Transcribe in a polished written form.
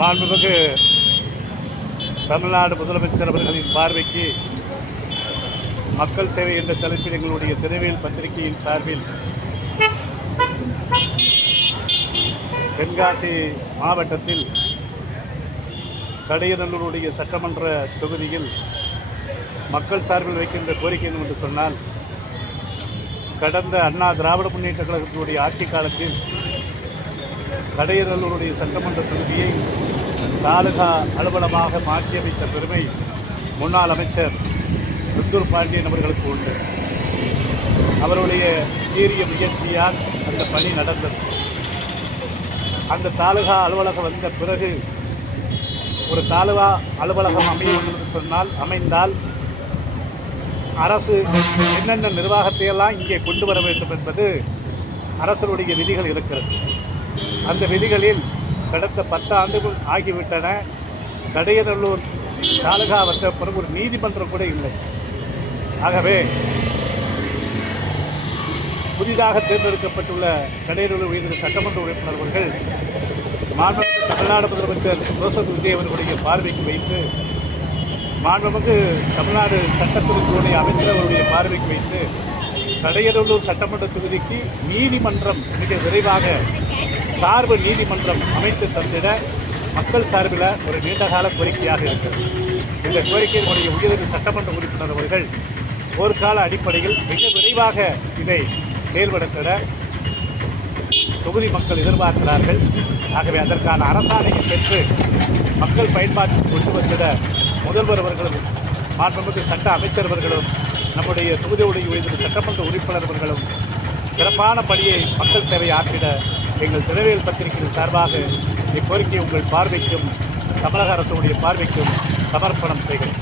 மாண்புமிகு தமிழ்நாடு முதலமைச்சர் அவர்களின் பார்வைக்கு மக்கள் சேவை என்ற தலைப்பில் எங்களுடைய திருவேல் பத்திரிகையின் சார்பில் தென்காசி மாவட்டத்தில் கடையநல்லூருடைய சட்டமன்ற தொகுதியில் மக்கள் சார்பில் வைக்கின்ற கோரிக்கை என்று சொன்னால், கடந்த அண்ணா திராவிட முன்னேற்ற கழகத்தினுடைய ஆட்சி காலத்தில் கடையநல்லூருடைய சட்டமன்ற தொகுதியை தாலுகா அலுவலமாக மாற்றியமைத்த பெருமை முன்னாள் அமைச்சர் செந்தூர் பாண்டியன் அவர்களுக்கு உண்டு. அவருடைய சீரிய முயற்சியால் அந்த பணி நடந்தது. அந்த தாலுகா அலுவலகம் வந்த பிறகு ஒரு தாலுகா அலுவலகம் அமைந்தால் அரசு என்னென்ன நிர்வாகத்தையெல்லாம் இங்கே கொண்டு வர வேண்டும் என்பது அரசனுடைய விதிகள் இருக்கிறது. அந்த விதிகளில் கடந்த 10 ஆண்டுகள் ஆகிவிட்டன. கடையநல்லூர் தாலுகா வந்த பிறகு ஒரு நீதிமன்றம் கூட இல்லை. ஆகவே புதிதாக தேர்ந்தெடுக்கப்பட்டுள்ள கடையநல்லூர் உயர்ந்த சட்டமன்ற உறுப்பினர்கள் மாண்புமிகு தமிழ்நாடு முதலமைச்சர் ஜோசப் விஜய் அவர்களுடைய பார்வைக்கு வைத்து, மாண்புமிகு தமிழ்நாடு சட்டத்துறையினுடைய அமைச்சர் அவருடைய பார்வைக்கு வைத்து கடையநல்லூர் சட்டமன்ற தொகுதிக்கு நீதிமன்றம் மிக விரைவாக சார்பு நீதிமன்றம் அமைத்து தந்திட மக்கள் சார்பில் ஒரு நீண்டகால கோரிக்கையாக இருக்கிறது. இந்த கோரிக்கையினுடைய உயர்ந்த சட்டமன்ற உறுப்பினர் அவர்கள் போர்க்கால அடிப்படையில் மிக விரைவாக இதை செயல்படுத்திட தொகுதி மக்கள் எதிர்பார்க்கிறார்கள். ஆகவே அதற்கான அரசாணையை பெற்று மக்கள் பயன்பாட்டில் கொண்டு வந்திட முதல்வர் அவர்களும் மாண்புமிகு சட்ட அமைச்சர் அவர்களும் நம்முடைய தொகுதியுடைய உயர்ந்த சட்டமன்ற உறுப்பினர் அவர்களும் சிறப்பான பணியை மக்கள் சேவை ஆற்றிட எங்கள் திருவேல் பத்திரிகையின் சார்பாக இக்கோரிக்கையை உங்கள் பார்வைக்கும் தமிழக அரசுடைய பார்வைக்கும் சமர்ப்பணம் செய்கிறேன்.